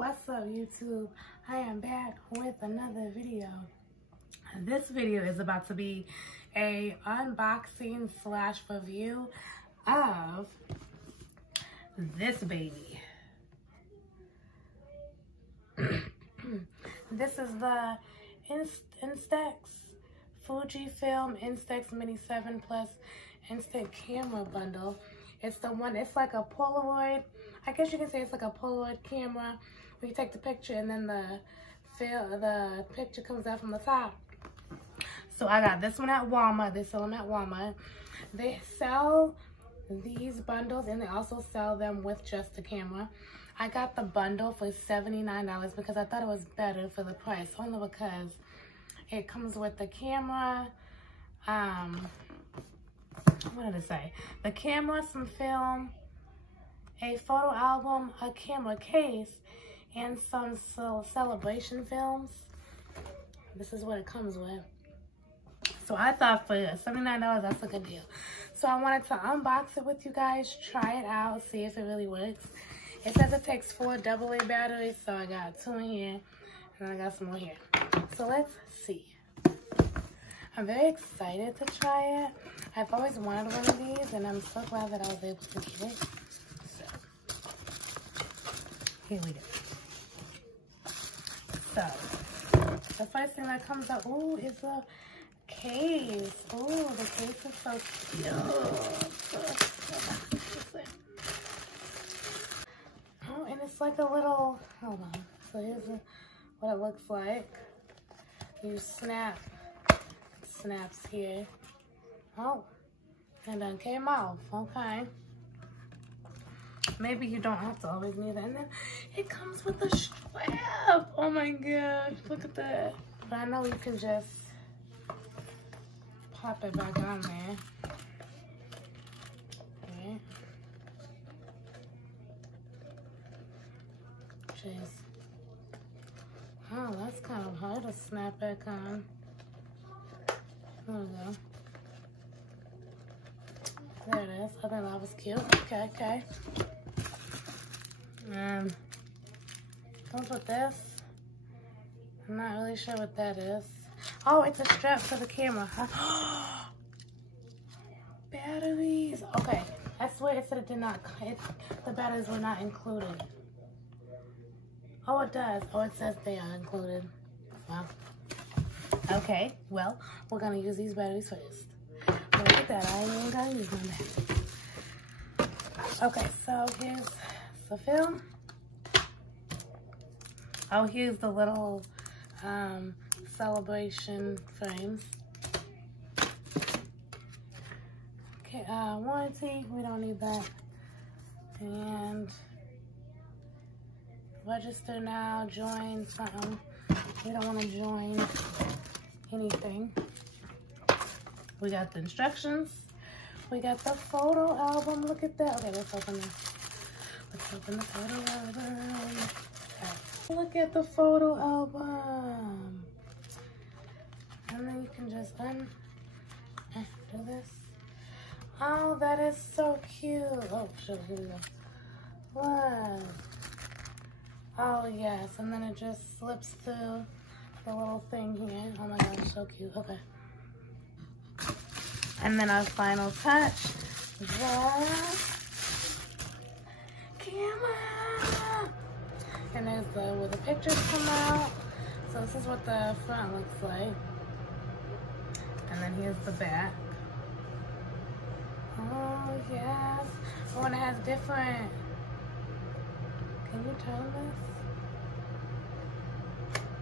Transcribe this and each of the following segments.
What's up, YouTube? I am back with another video. This video is about to be a unboxing slash review of this baby. This is the Instax Fujifilm Instax Mini 7 Plus Instant Camera Bundle. It's the one, it's like a Polaroid. I guess you can say it's like a Polaroid camera where you take the picture and then the picture comes out from the top. So I got this one at Walmart. They sell them at Walmart. They sell these bundles and they also sell them with just the camera. I got the bundle for $79 because I thought it was better for the price, only because it comes with the camera, what did it say? The camera, some film, a photo album, a camera case, and some celebration films. This is what it comes with. So I thought for $79, that's a good deal. So I wanted to unbox it with you guys, try it out, see if it really works. It says it takes 4 AA batteries, so I got 2 in here, and I got some more here. So let's see. I'm very excited to try it. I've always wanted one of these, and I'm so glad that I was able to get it. So, here we go. So, the first thing that comes up, ooh, is a case. Ooh, the case is so cute. Oh, and it's like a little, hold on. So here's what it looks like. You snap. Snaps here. Oh, and then came off. Okay. Maybe you don't have to always need that. And then it comes with a strap. Oh my gosh, look at that. But I know you can just pop it back on there. Okay. Jeez. Oh, that's kind of hard to snap back on. There we go. There it is. I thought that was cute. Okay, okay. Comes with this. I'm not really sure what that is. Oh, it's a strap for the camera. Huh? Batteries. Okay. I swear it said it did not. The batteries were not included. Oh, it does. Oh, it says they are included. Wow. Okay, well, we're gonna use these batteries first. Look at that, I ain't gonna use them. Okay, so here's the film. Oh, here's the little celebration frames. Okay, warranty, we don't need that. And register now, join something. We don't want to join anything. We got the instructions. We got the photo album. Look at that. Okay, let's open this. Let's open the photo album. Okay. Look at the photo album. And then you can just do this. Oh, that is so cute. Oh, shit, here we go. What? Oh, yes. And then it just slips through the little thing here. Oh my gosh, so cute. Okay. And then our final touch, the camera. And there's where the pictures come out. So this is what the front looks like. And then here's the back. Oh yes. Oh, and it has different. Can you turn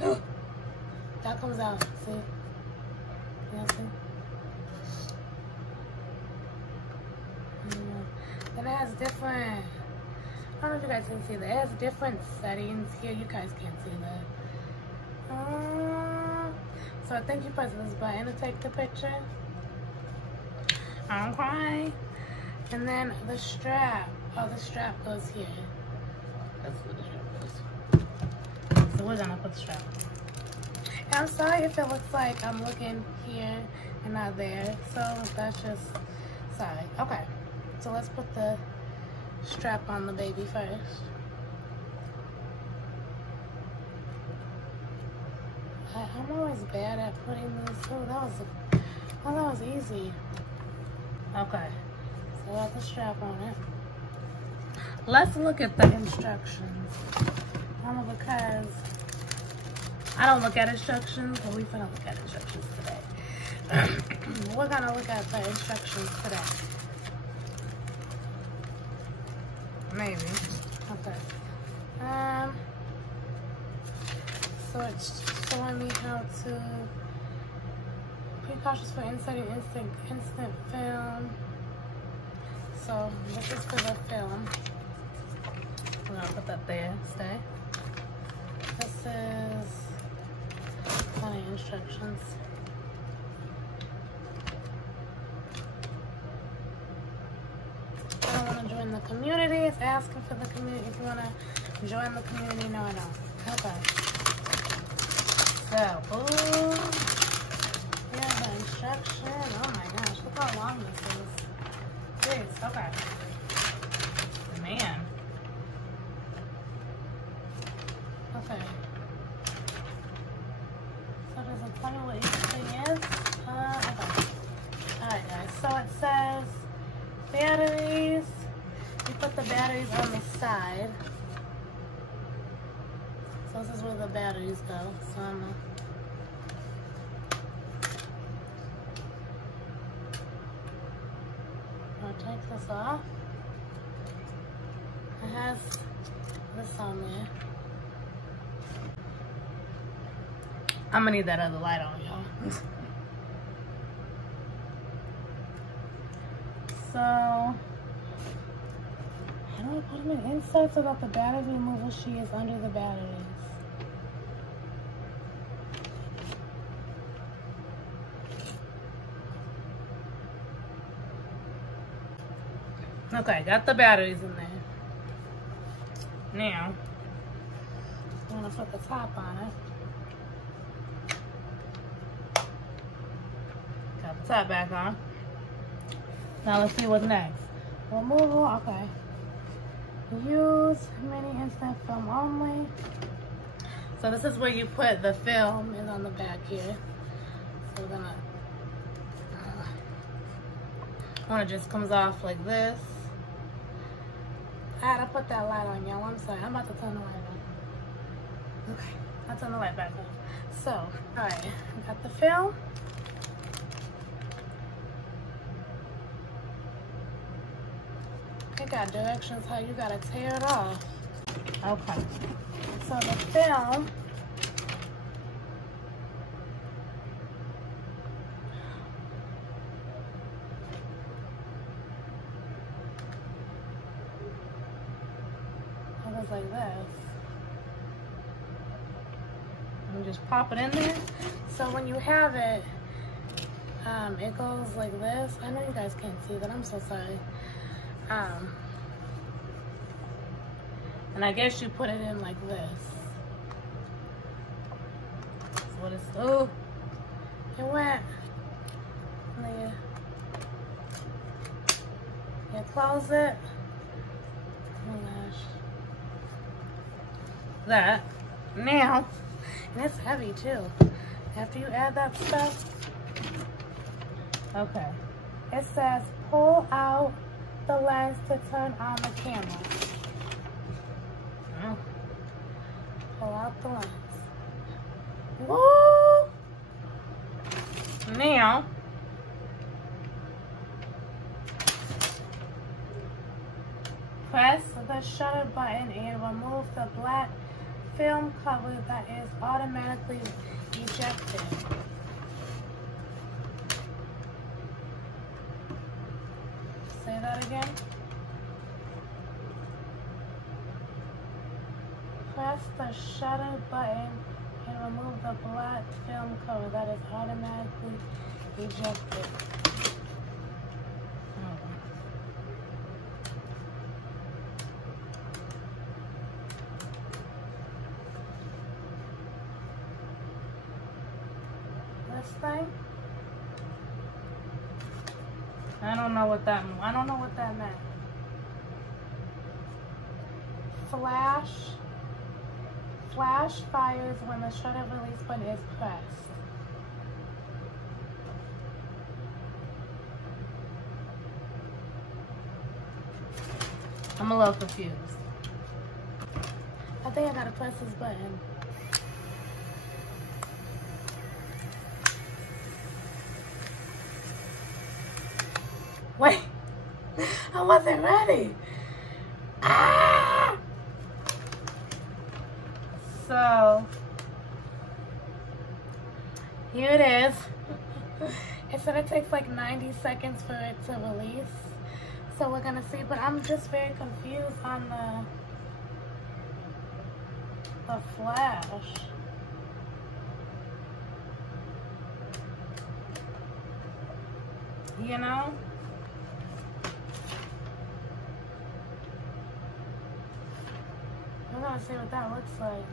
this? That comes out, see? Yeah, see? Then it has different, I don't know if you guys can see that. It has different settings here. You guys can't see that. So I think you press this button to take the picture. Okay. And then the strap. Oh, the strap goes here. That's where the strap goes. So we're gonna put the strap on. I'm sorry if it looks like I'm looking here and not there. So that's just, sorry. Okay, so let's put the strap on the baby first. I'm always bad at putting these. Oh, that was easy. Okay, so I got the strap on it. Let's look at the instructions. Because I don't look at instructions, but we're gonna look at instructions today. We're gonna look at the instructions today. Maybe. Okay. So it's showing me how to be cautious for inserting instant film. So this is for the film. I'm gonna put that there. Stay. This is funny instructions. I don't want to join the community. It's asking for the community. If you want to join the community, no, I don't. Okay. So, oh, here's the instruction. Oh my gosh, look how long this is. Jeez, okay. Man. Okay. So does it tell me what each thing is? Okay. Alright guys, so it says batteries. You put the batteries on the side. So this is where the batteries go. So I'm gonna take this off. It has this on there. I'm gonna need that other light on, y'all. So, how do I put them in? Insert so that the battery removal sheet is under the batteries. Okay, got the batteries in there. Now, I'm gonna put the top on it. Got the top back on. Now let's see what's next. Removal, okay. Use mini instant film only. So this is where you put the film, is on the back here. So we're gonna, when it just comes off like this. I had to put that light on, y'all. I'm sorry. I'm about to turn the light on. Okay, I'll turn the light back on. So, alright, got the film. It got directions how you gotta tear it off. Okay, so the film, it goes like this. And just pop it in there. So when you have it, it goes like this. I know you guys can't see that. I'm so sorry. And I guess you put it in like this. That's what it's, oh, it went. And you close it. Oh my gosh. That. Now, and it's heavy too. After you add that stuff, okay. It says pull out the lens to turn on the camera. Oh. Pull out the lens. Woo! Now, press the shutter button and remove the black film cover that is automatically ejected. Say that again. Press the shutter button and remove the black film cover that is automatically ejected. This thing, I don't know what that meant. Flash fires when the shutter release button is pressed. I'm a little confused. I think I gotta press this button. Wait, I wasn't ready. Ah! So, here it is. It said it takes like 90 seconds for it to release. So we're gonna see, but I'm just very confused on the flash. You know? We're gonna see what that looks like.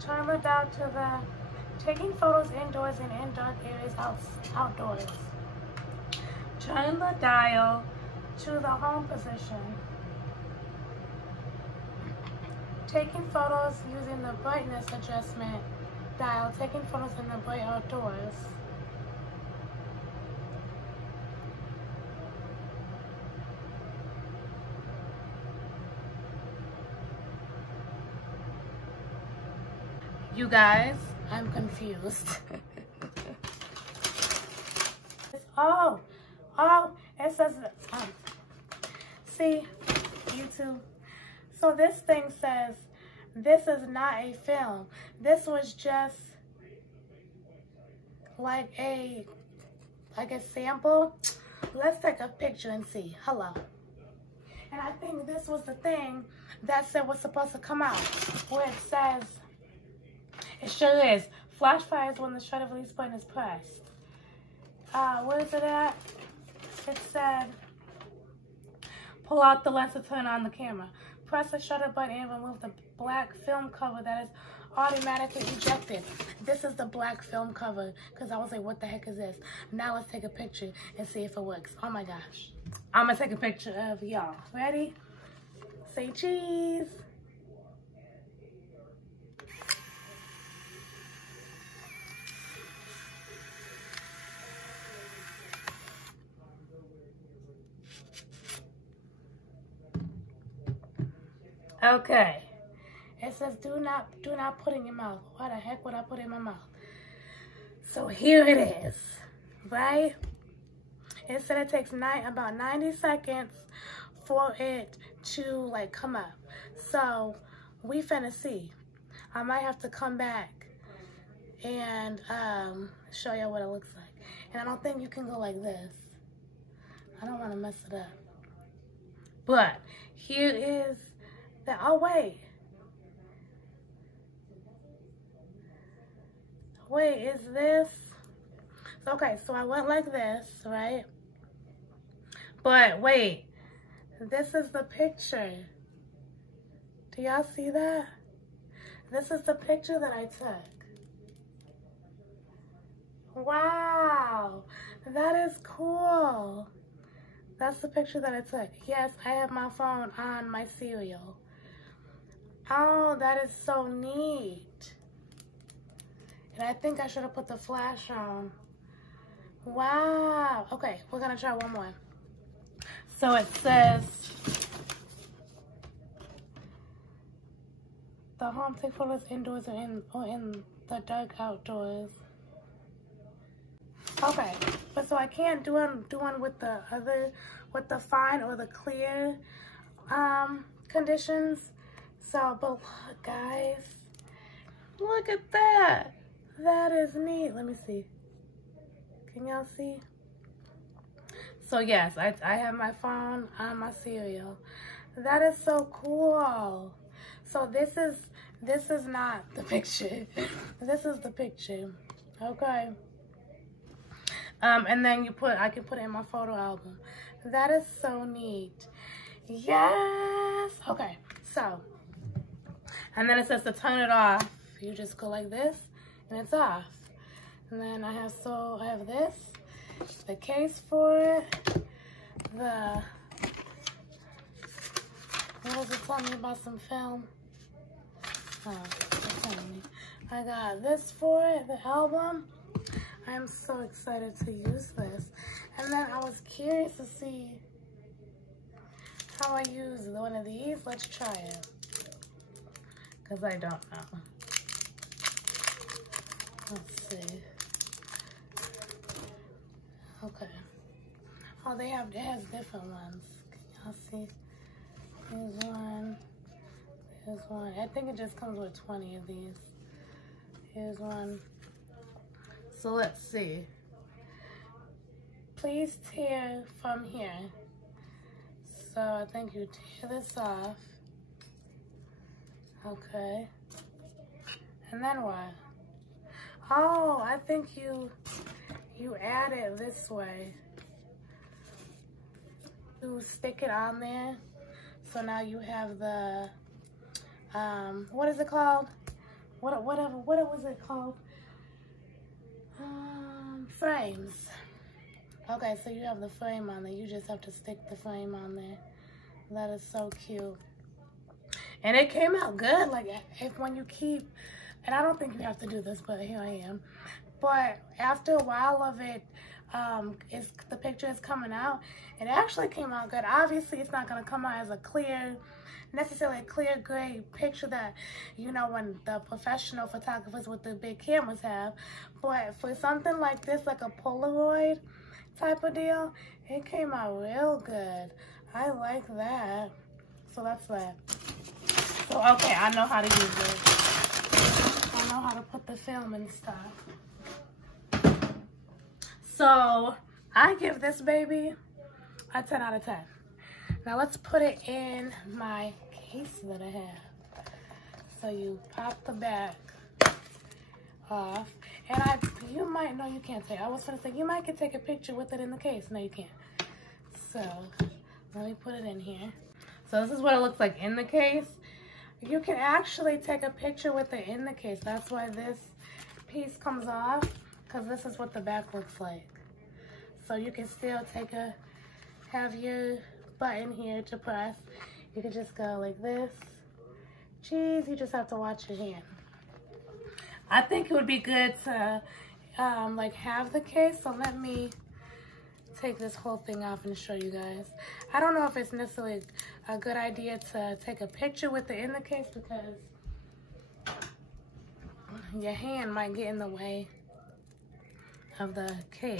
Turn the dial to the taking photos indoors and in dark areas outdoors. Turn the dial to the home position. Taking photos using the brightness adjustment dial. Taking photos in the bright outdoors. You guys, I'm confused. Oh, it says, see, YouTube. So this thing says, this is not a film. This was just like a sample. Let's take a picture and see. Hello. And I think this was the thing that said what's supposed to come out, where it says, it sure is. Flash fires when the shutter release button is pressed. Where is it at? It said, pull out the lens to turn on the camera. Press the shutter button and remove the black film cover that is automatically ejected. This is the black film cover, because I was like, what the heck is this? Now let's take a picture and see if it works. Oh my gosh. I'm going to take a picture of y'all. Ready? Say cheese. Okay, it says do not put in your mouth. Why the heck would I put it in my mouth? So here it is, right? It said it takes about 90 seconds for it to like come up. So we finna see. I might have to come back and show you what it looks like. And I don't think you can go like this. I don't want to mess it up. But here is that. Oh wait, is this okay? So I went like this, right? But wait, this is the picture. Do y'all see that? This is the picture that I took. Wow, that is cool. That's the picture that I took. Yes, I have my phone on my cereal. Oh, that is so neat. And I think I should have put the flash on. Wow. Okay, we're gonna try one more. So it says, the home take photos indoors or in the dark outdoors. Okay, but so I can't do one with the fine or the clear conditions. So, but look, guys, look at that. That is neat. Let me see. Can y'all see? So yes, I have my phone on my cereal. That is so cool. So this is not the picture. This is the picture. Okay. And then I can put it in my photo album. That is so neat. Yes. Okay. So, and then it says to turn it off. You just go like this, and it's off. And then I have this, the case for it. the, what was it telling me about some film? Oh, it's telling me. I got this for it, the album. I'm so excited to use this. And then I was curious to see how I use one of these. Let's try it. Because I don't know. Let's see. Okay. Oh, it has different ones. Can y'all see? Here's one. Here's one. I think it just comes with 20 of these. Here's one. So let's see. Please tear from here. So I think you tear this off. Okay. And then what? Oh, I think you add it this way. You stick it on there. So now you have the what is it called? What was it called? Frames. Okay, so you have the frame on there. You just have to stick the frame on there. That is so cute. And it came out good. Like, when you keep, and I don't think you have to do this, but here I am. But after a while of it, the picture is coming out, it actually came out good. Obviously, it's not going to come out as a necessarily a clear gray picture that, you know, when the professional photographers with the big cameras have. But for something like this, like a Polaroid type of deal, it came out real good. I like that. So that's that. So, okay, I know how to use it. I know how to put the film and stuff. So, I give this baby a 10 out of 10. Now, let's put it in my case that I have. So, you pop the back off. And you might, no, you can't take, I was going to say, you might can take a picture with it in the case. No, you can't. So, let me put it in here. So, this is what it looks like in the case. You can actually take a picture with it in the case. That's why this piece comes off, because this is what the back looks like. So, you can still have your button here to press. You can just go like this. Geez, you just have to watch your hand. I think it would be good to like have the case. So let me take this whole thing off and show you guys. I don't know if it's necessarily a good idea to take a picture with it in the case because your hand might get in the way of the case.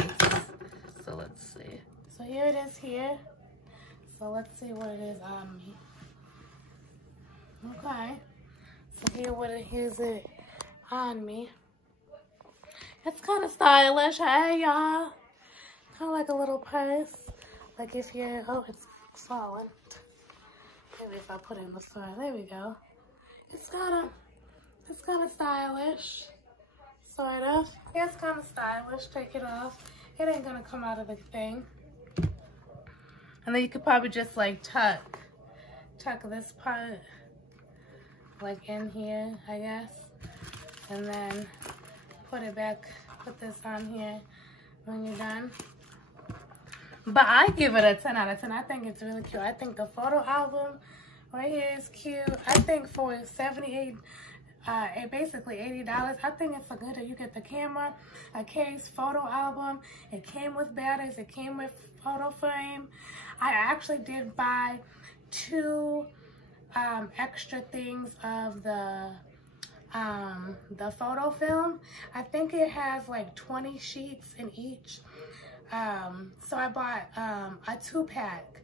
So let's see. So here it is here. So let's see what it is on me. Okay. So here's it on me. It's kind of stylish. Hey, y'all. Kind of like a little purse. Like if you're, oh, it's falling. Maybe if I put it in the front. There we go. It's kind of stylish. Sort of. Yeah, it's kind of stylish. Take it off. It ain't gonna come out of the thing. And then you could probably just like tuck this part like in here, I guess. And then put it back, put this on here when you're done. But I give it a 10 out of 10. I think it's really cute. I think the photo album right here is cute. I think for basically $80, I think it's a good deal. You get the camera, a case, photo album. It came with batteries. It came with photo frame. I actually did buy 2 extra things of the photo film. I think it has like 20 sheets in each. So I bought a 2-pack,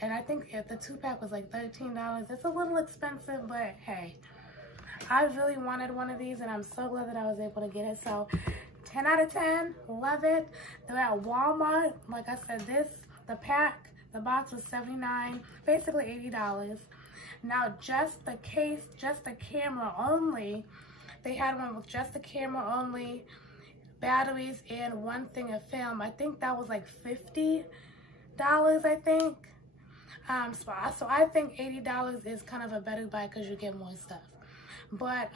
and I think the 2-pack was like $13. It's a little expensive, but hey, I really wanted one of these, and I'm so glad that I was able to get it. So 10 out of 10, love it. They're at Walmart. Like I said, the box was $79, basically $80. Now just the case, just the camera only, they had one with just the camera only, batteries, and 1 thing of film. I think that was like $50, I think. So I think $80 is kind of a better buy because you get more stuff. But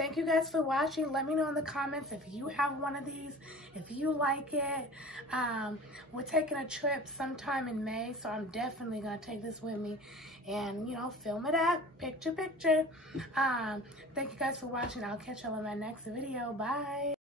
thank you guys for watching. Let me know in the comments if you have one of these, if you like it. We're taking a trip sometime in May, so I'm definitely going to take this with me and, you know, film it up, picture. Thank you guys for watching. I'll catch y'all in my next video. Bye.